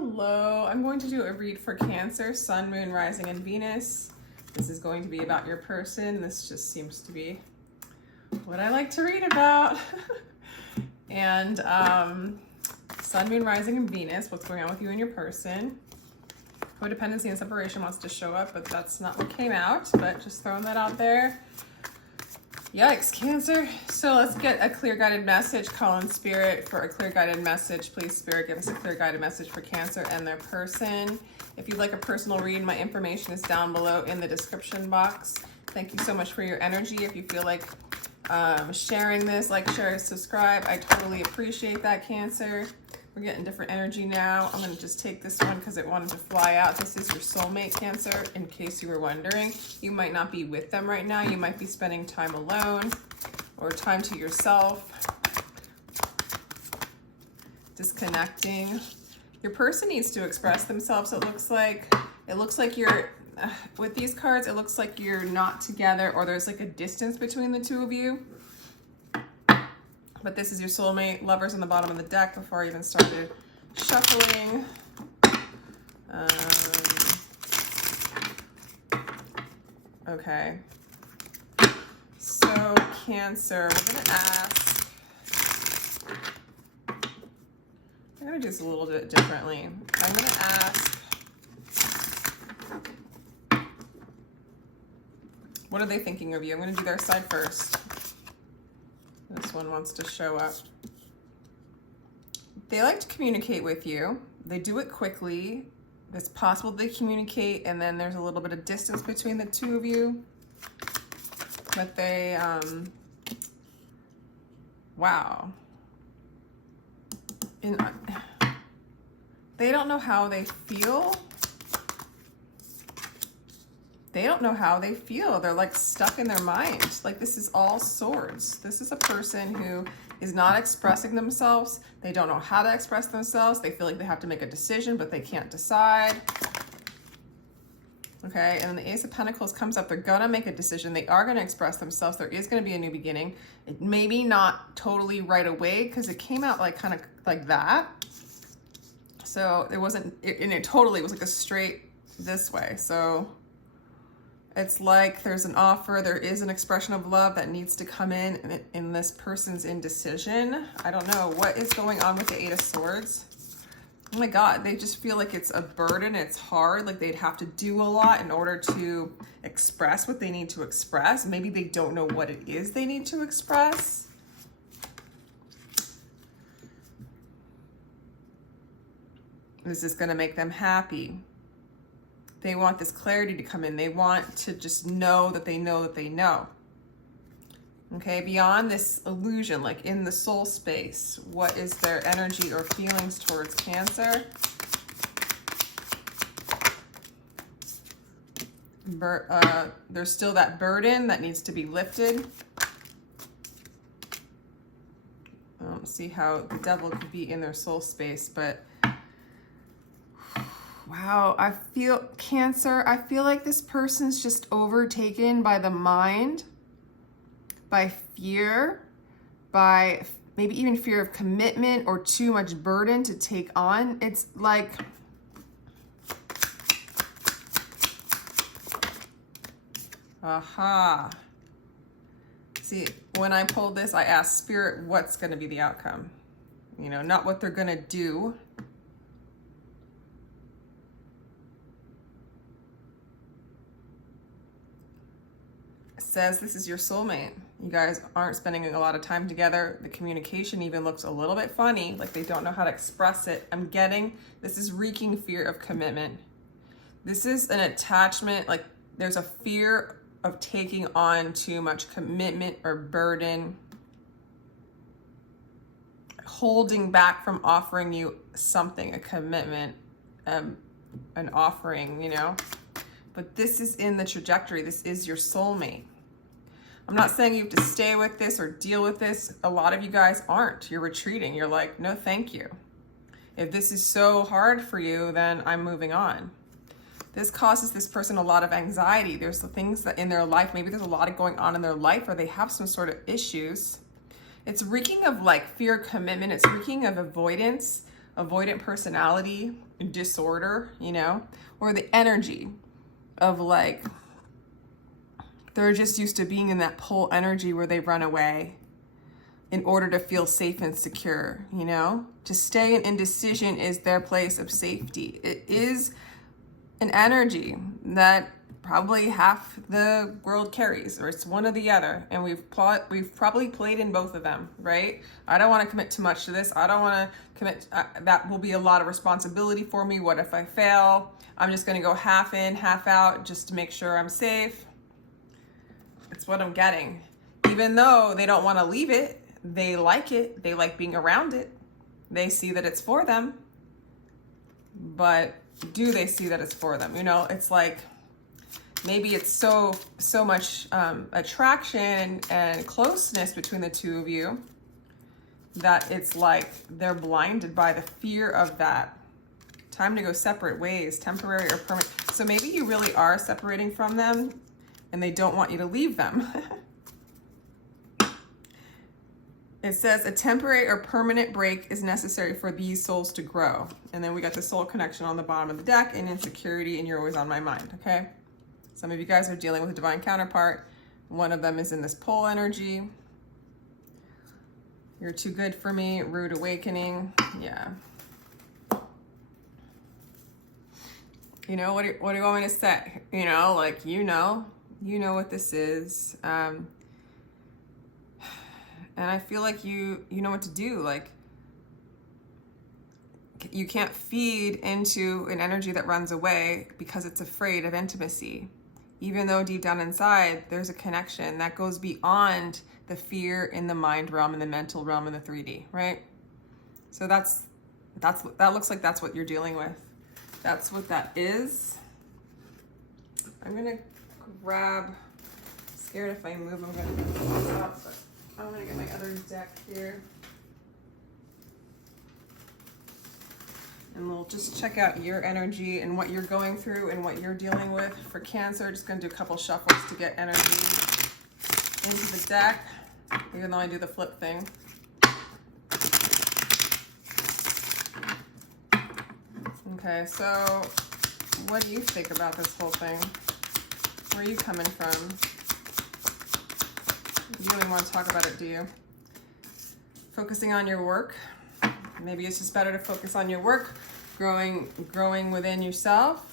Hello, I'm going to do a read for Cancer, Sun, Moon, Rising, and Venus. This is going to be about your person. This just seems to be what I like to read about. And Sun, Moon, Rising, and Venus, what's going on with you and your person. Codependency and separation wants to show up, but that's not what came out, but just throwing that out there. Yikes, Cancer. So let's get a clear guided message. Call in Spirit for a clear guided message. Please, Spirit, give us a clear guided message for Cancer and their person. If you'd like a personal read, my information is down below in the description box. Thank you so much for your energy. If you feel like sharing this, like, share, subscribe, I totally appreciate that, Cancer. We're getting different energy now. I'm going to just take this one because it wanted to fly out. This is your soulmate, Cancer, in case you were wondering. You might not be with them right now. You might be spending time alone or time to yourself, disconnecting. Your person needs to express themselves. It looks like you're, with these cards, it looks like you're not together or there's like a distance between the two of you. But this is your soulmate. Lovers on the bottom of the deck before I even started shuffling. Okay. So, Cancer, we're going to ask. I'm going to do this a little bit differently. I'm going to ask, what are they thinking of you? I'm going to do their side first. This one wants to show up. They like to communicate with you. They do it quickly. It's possible they communicate and then there's a little bit of distance between the two of you. But they, wow. They don't know how they feel. They don't know how they feel. They're like stuck in their mind. Like, this is all swords. This is a person who is not expressing themselves. They don't know how to express themselves. They feel like they have to make a decision, but they can't decide. Okay, and then the Ace of Pentacles comes up. They're gonna make a decision. They are gonna express themselves. There is gonna be a new beginning. It maybe not totally right away because it came out like kind of like that. So it wasn't, and it totally was like a straight this way. So it's like there's an offer, there is an expression of love that needs to come in this person's indecision. I don't know what is going on with the Eight of Swords. Oh my God, they just feel like it's a burden, it's hard, like they'd have to do a lot in order to express what they need to express. Maybe they don't know what it is they need to express. Is this gonna make them happy? They want this clarity to come in. They want to just know that they know that they know. Okay, beyond this illusion, like in the soul space, what is their energy or feelings towards Cancer? There's still that burden that needs to be lifted. I don't see how the devil could be in their soul space, but wow, I feel, Cancer, I feel like this person's just overtaken by the mind, by fear, by maybe even fear of commitment or too much burden to take on. It's like, aha. See, when I pulled this, I asked Spirit, what's going to be the outcome? You know, not what they're going to do. Says this is your soulmate. You guys aren't spending a lot of time together. The communication even looks a little bit funny, like they don't know how to express it. I'm getting, this is wreaking fear of commitment. This is an attachment, like there's a fear of taking on too much commitment or burden, holding back from offering you something, a commitment, an offering, you know. But this is in the trajectory. This is your soulmate. I'm not saying you have to stay with this or deal with this. A lot of you guys aren't. You're retreating. You're like, no, thank you. If this is so hard for you, then I'm moving on. This causes this person a lot of anxiety. There's the things that in their life, maybe there's a lot of going on in their life or they have some sort of issues. It's reeking of like fear, commitment. It's reeking of avoidance, avoidant personality. disorder, you know, or the energy of like, they're just used to being in that pull energy where they run away in order to feel safe and secure, you know? To stay in indecision is their place of safety. It is an energy that probably half the world carries, or it's one or the other, and we've probably played in both of them, right? I don't want to commit too much to this. I don't want to commit. That will be a lot of responsibility for me. What if I fail? I'm just going to go half in, half out, just to make sure I'm safe. It's what I'm getting. Even though they don't want to leave it, they like it. They like being around it. They see that it's for them. But do they see that it's for them? You know, it's like, maybe it's so much attraction and closeness between the two of you that it's like they're blinded by the fear of that. Time to go separate ways, temporary or permanent. So maybe you really are separating from them and they don't want you to leave them. It says a temporary or permanent break is necessary for these souls to grow. And then we got the soul connection on the bottom of the deck and insecurity, and you're always on my mind, okay? Some of you guys are dealing with a divine counterpart. One of them is in this pole energy. You're too good for me, rude awakening. Yeah. You know, what do you want me to say? You know, like, you know what this is. And I feel like you know what to do. Like, you can't feed into an energy that runs away because it's afraid of intimacy. Even though deep down inside, there's a connection that goes beyond the fear in the mind realm and the mental realm and the 3D, right? So that looks like that's what you're dealing with. That's what that is. I'm gonna grab, scared if I move, I'm gonna stop, but I'm gonna get my other deck here. And we'll just check out your energy and what you're going through and what you're dealing with for Cancer. Just gonna do a couple shuffles to get energy into the deck, even though I do the flip thing. Okay, so what do you think about this whole thing? Where are you coming from? You don't even want to talk about it, do you? Focusing on your work. Maybe it's just better to focus on your work, growing within yourself.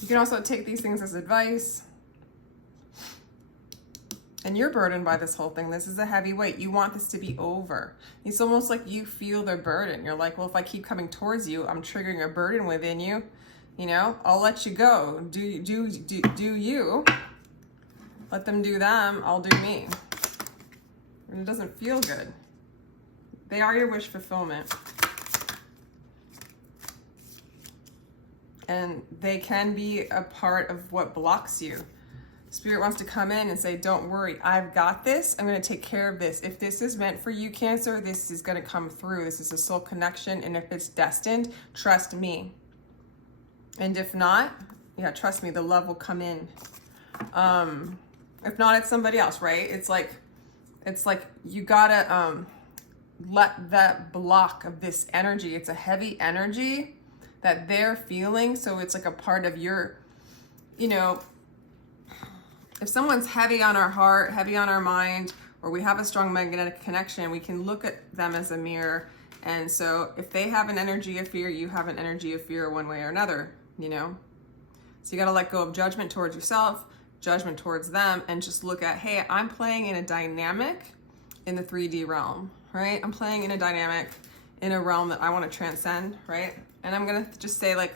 You can also take these things as advice. And you're burdened by this whole thing. This is a heavy weight. You want this to be over. It's almost like you feel their burden. You're like, well, if I keep coming towards you, I'm triggering a burden within you. You know, I'll let you go. Do you. Let them do them. I'll do me. And it doesn't feel good. They are your wish fulfillment. And they can be a part of what blocks you. Spirit wants to come in and say, don't worry, I've got this. I'm going to take care of this. If this is meant for you, Cancer, this is going to come through. This is a soul connection. And if it's destined, trust me. And if not, yeah, trust me, the love will come in. If not, it's somebody else, right? It's like you gotta let that block of this energy. It's a heavy energy that they're feeling. So it's like a part of your, you know, if someone's heavy on our heart, heavy on our mind, or we have a strong magnetic connection, we can look at them as a mirror. And so if they have an energy of fear, you have an energy of fear one way or another, you know? So you got to let go of judgment towards yourself, judgment towards them, and just look at, hey, I'm playing in a dynamic in the 3D realm, right? I'm playing in a dynamic in a realm that I want to transcend, right? And I'm going to just say, like,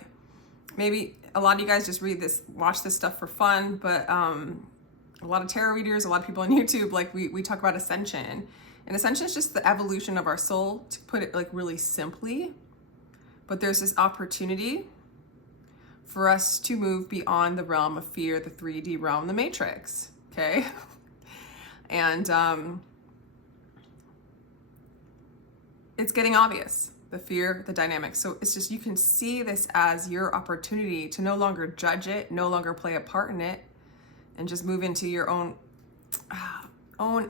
maybe a lot of you guys just read this, watch this stuff for fun, but a lot of tarot readers, a lot of people on YouTube, like we talk about ascension. And ascension is just the evolution of our soul, to put it like really simply. But there's this opportunity for us to move beyond the realm of fear, the 3D realm, the matrix, okay? And it's getting obvious, the fear, the dynamics. So it's just, you can see this as your opportunity to no longer judge it, no longer play a part in it, and just move into your own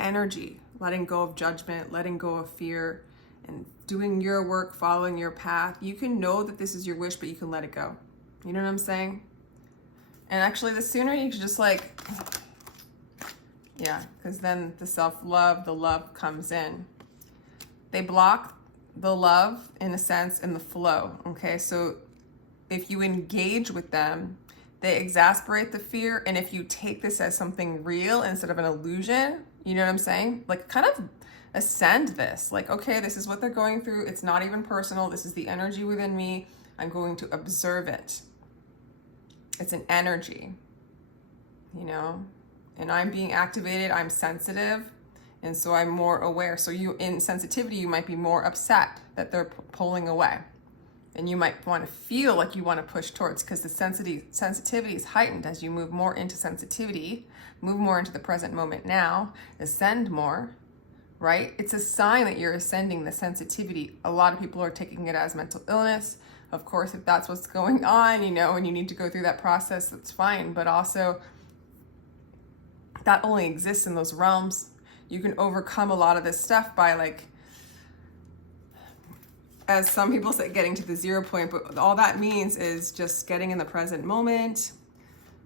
energy, letting go of judgment, letting go of fear, and doing your work, following your path. You can know that this is your wish, but you can let it go. You know what I'm saying? And actually, the sooner you can just like, yeah, because then the self-love, the love comes in. They block the love, in a sense, in the flow, okay? So if you engage with them, they exasperate the fear. And if you take this as something real instead of an illusion, you know what I'm saying? Like, kind of ascend this. Like, okay, this is what they're going through. It's not even personal. This is the energy within me. I'm going to observe it. It's an energy, you know? And I'm being activated. I'm sensitive. And so I'm more aware. So you, in sensitivity, you might be more upset that they're pulling away. And you might want to feel like you want to push towards, because the sensitivity is heightened as you move more into sensitivity, move more into the present moment now, ascend more, right? It's a sign that you're ascending the sensitivity. A lot of people are taking it as mental illness. Of course, if that's what's going on, you know, and you need to go through that process, that's fine. But also, that only exists in those realms. You can overcome a lot of this stuff by, like, as some people say, getting to the 0 point, but all that means is just getting in the present moment.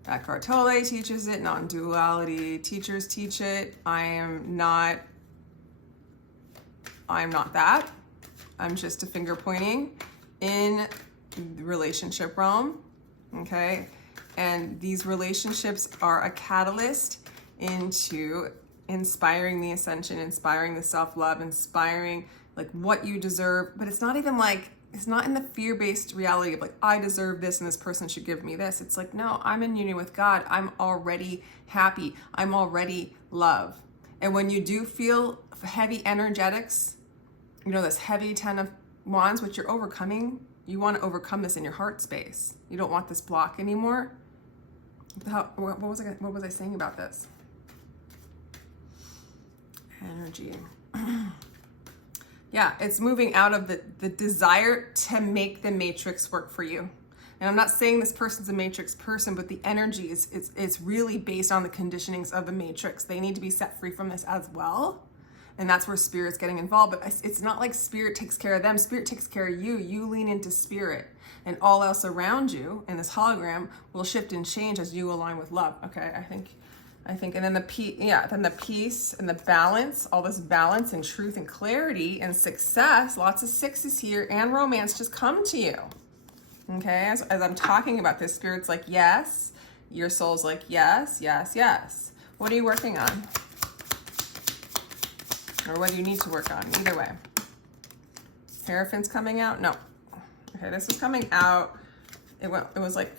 Eckhart Tolle teaches it, non-duality teachers teach it. I'm not that. I'm just a finger pointing in the relationship realm, okay? And these relationships are a catalyst into inspiring the ascension, inspiring the self-love, inspiring like what you deserve. But it's not even like, it's not in the fear-based reality of like, I deserve this and this person should give me this. It's like, no, I'm in union with God. I'm already happy. I'm already love. And when you do feel heavy energetics, you know, this heavy 10 of Wands, which you're overcoming, you want to overcome this in your heart space. You don't want this block anymore. What was I saying about this? Energy. Yeah, it's moving out of the desire to make the matrix work for you. And I'm not saying this person's a matrix person, but the energy is really based on the conditionings of the matrix. They need to be set free from this as well. And that's where spirit's getting involved. But it's not like spirit takes care of them. Spirit takes care of you. You lean into spirit. And all else around you in this hologram will shift and change as you align with love. Okay, I think, and then the peace and the balance, all this balance and truth and clarity and success, lots of sixes here, and romance just come to you. Okay, as I'm talking about this, spirit's like, yes. Your soul's like, yes, yes, yes. What are you working on? Or what do you need to work on? Either way. Hierophant's coming out? No. Okay, this was coming out. It was like,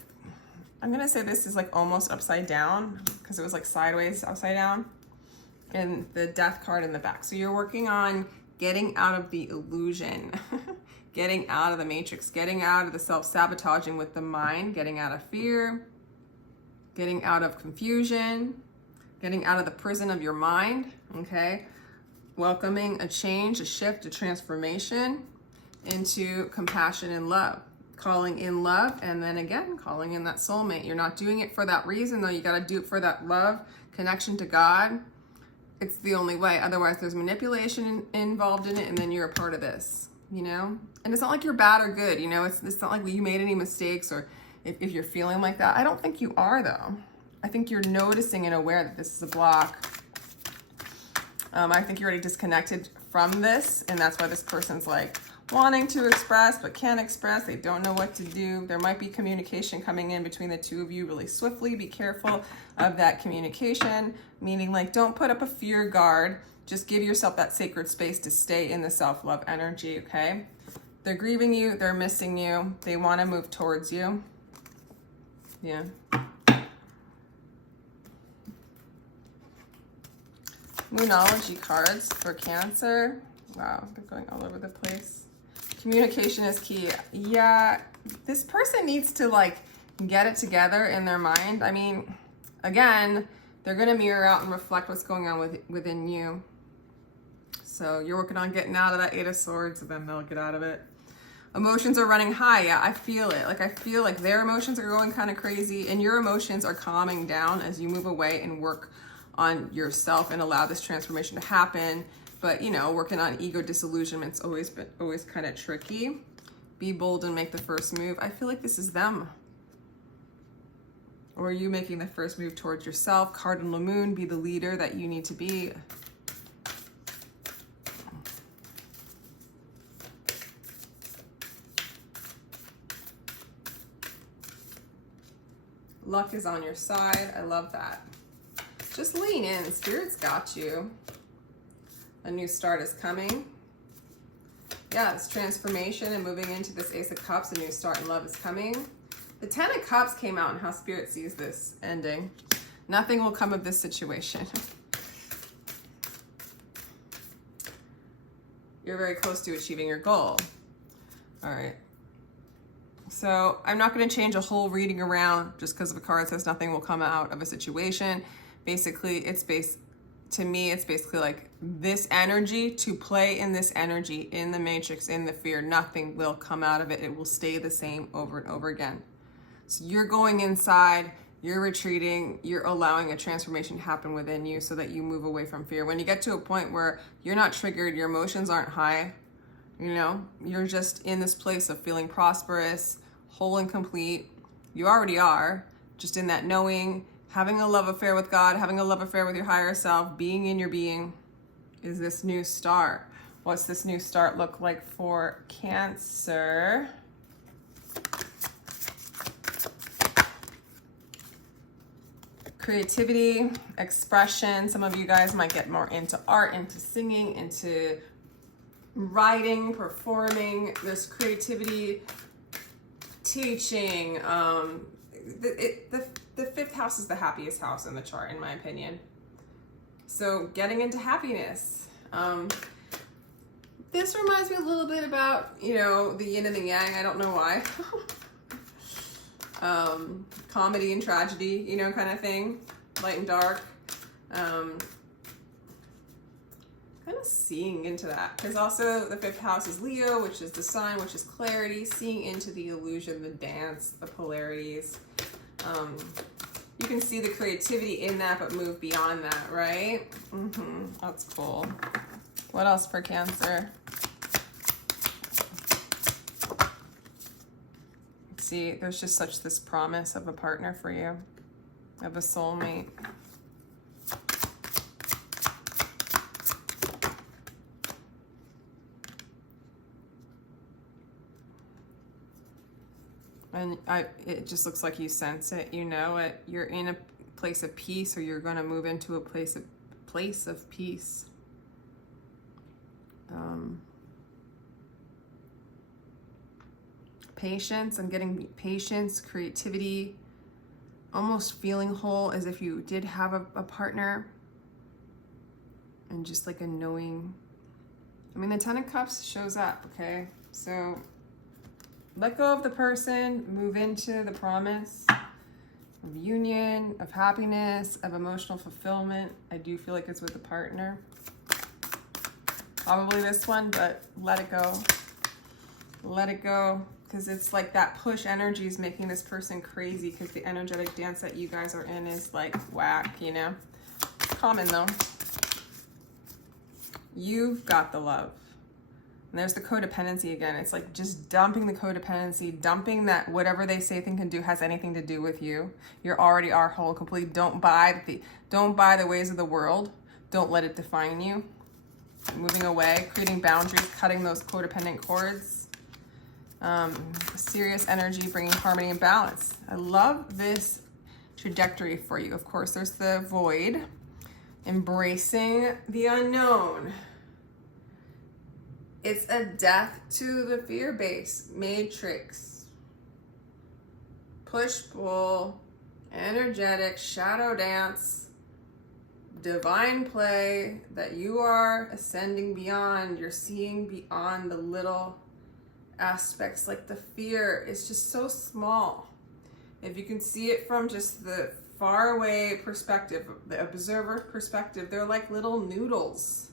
I'm gonna say this is like almost upside down, because it was like sideways, upside down. And the death card in the back. So you're working on getting out of the illusion, getting out of the matrix, getting out of the self-sabotaging with the mind, getting out of fear, getting out of confusion, getting out of the prison of your mind, okay? Welcoming a change, a shift, a transformation into compassion and love. Calling in love, and then again, calling in that soulmate. You're not doing it for that reason, though. You got to do it for that love, connection to God. It's the only way. Otherwise, there's manipulation involved in it, and then you're a part of this, you know? And it's not like you're bad or good, you know? It's not like you made any mistakes, or if you're feeling like that. I don't think you are, though. I think you're noticing and aware that this is a block. I think you're already disconnected from this, and that's why this person's like wanting to express but can't express. They don't know what to do. There might be communication coming in between the two of you really swiftly. Be careful of that communication, meaning like don't put up a fear guard. Just give yourself that sacred space to stay in the self-love energy, okay? They're grieving you. They're missing you. They want to move towards you. Yeah. Moonology cards for Cancer. Wow, they're going all over the place. Communication is key. Yeah, this person needs to like get it together in their mind. I mean, again, they're going to mirror out and reflect what's going on within you. So you're working on getting out of that 8 of Swords, and then they'll get out of it. Emotions are running high. Yeah, I feel it. Like I feel like their emotions are going kind of crazy, and your emotions are calming down as you move away and work on yourself and allow this transformation to happen. But, you know, working on ego disillusionment's always kind of tricky. Be bold and make the first move. I feel like this is them. Or you making the first move towards yourself. Cardinal moon, be the leader that you need to be. Luck is on your side. I love that. Just lean in. Spirit's got you. A new start is coming. Yeah, it's transformation and moving into this Ace of Cups. A new start in love is coming. The Ten of Cups came out and how Spirit sees this ending. Nothing will come of this situation. You're very close to achieving your goal. All right. So I'm not going to change a whole reading around just because of a card says nothing will come out of a situation. Basically, to me, it's basically like this energy, to play in this energy, in the matrix, in the fear, nothing will come out of it. It will stay the same over and over again. So you're going inside, you're retreating, you're allowing a transformation to happen within you so that you move away from fear. When you get to a point where you're not triggered, your emotions aren't high, you know, you're just in this place of feeling prosperous, whole and complete. You already are, just in that knowing, having a love affair with God, having a love affair with your higher self, being in your being is this new start. What's this new start look like for Cancer? Creativity, expression. Some of you guys might get more into art, into singing, into writing, performing. There's creativity, teaching. The fifth house is the happiest house in the chart, in my opinion. So getting into happiness. This reminds me a little bit about, you know, the yin and the yang. I don't know why. Comedy and tragedy, you know, kind of thing. Light and dark. Kind of seeing into that. Because also the fifth house is Leo, which is the sun, which is clarity. Seeing into the illusion, the dance, the polarities. You can see the creativity in that, but move beyond that, right? That's cool. What else for Cancer? See, there's just such this promise of a partner for you, of a soulmate. And it just looks like you sense it, you know it. You're in a place of peace, or you're going to move into a place of peace. Patience, I'm getting patience, creativity, almost feeling whole as if you did have a partner. And just like a knowing. I mean, the Ten of Cups shows up, okay? So let go of the person, move into the promise of union, of happiness, of emotional fulfillment. I do feel like it's with a partner. Probably this one, but let it go. Let it go, because it's like that push energy is making this person crazy, because the energetic dance that you guys are in is like whack, you know? Common though. You've got the love. And there's the codependency again. It's like just dumping the codependency, dumping that whatever they say they can do has anything to do with you. You already are whole, complete. Don't buy the ways of the world. Don't let it define you. Moving away, creating boundaries, cutting those codependent cords. Serious energy, bringing harmony and balance. I love this trajectory for you. Of course, there's the void. Embracing the unknown. It's a death to the fear-based matrix. Push-pull, energetic, shadow dance, divine play that you are ascending beyond. You're seeing beyond the little aspects. Like the fear is just so small. If you can see it from just the far away perspective, the observer perspective, they're like little noodles.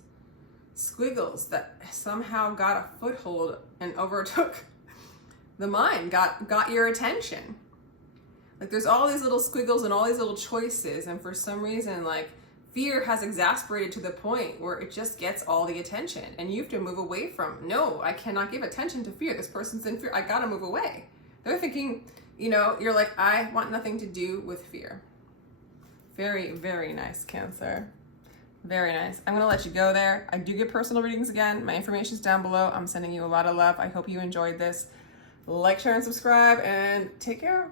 Squiggles that somehow got a foothold and overtook the mind, got your attention. Like there's all these little squiggles and all these little choices, and for some reason, like fear has exasperated to the point where it just gets all the attention, and you have to move away from, no, I cannot give attention to fear. This person's in fear. I gotta move away. They're thinking, you know, you're like, I want nothing to do with fear. Very, very nice, Cancer. Very nice. I'm gonna let you go there. I do get personal readings again. My information's down below. I'm sending you a lot of love. I hope you enjoyed this. Like, share, and subscribe, and take care.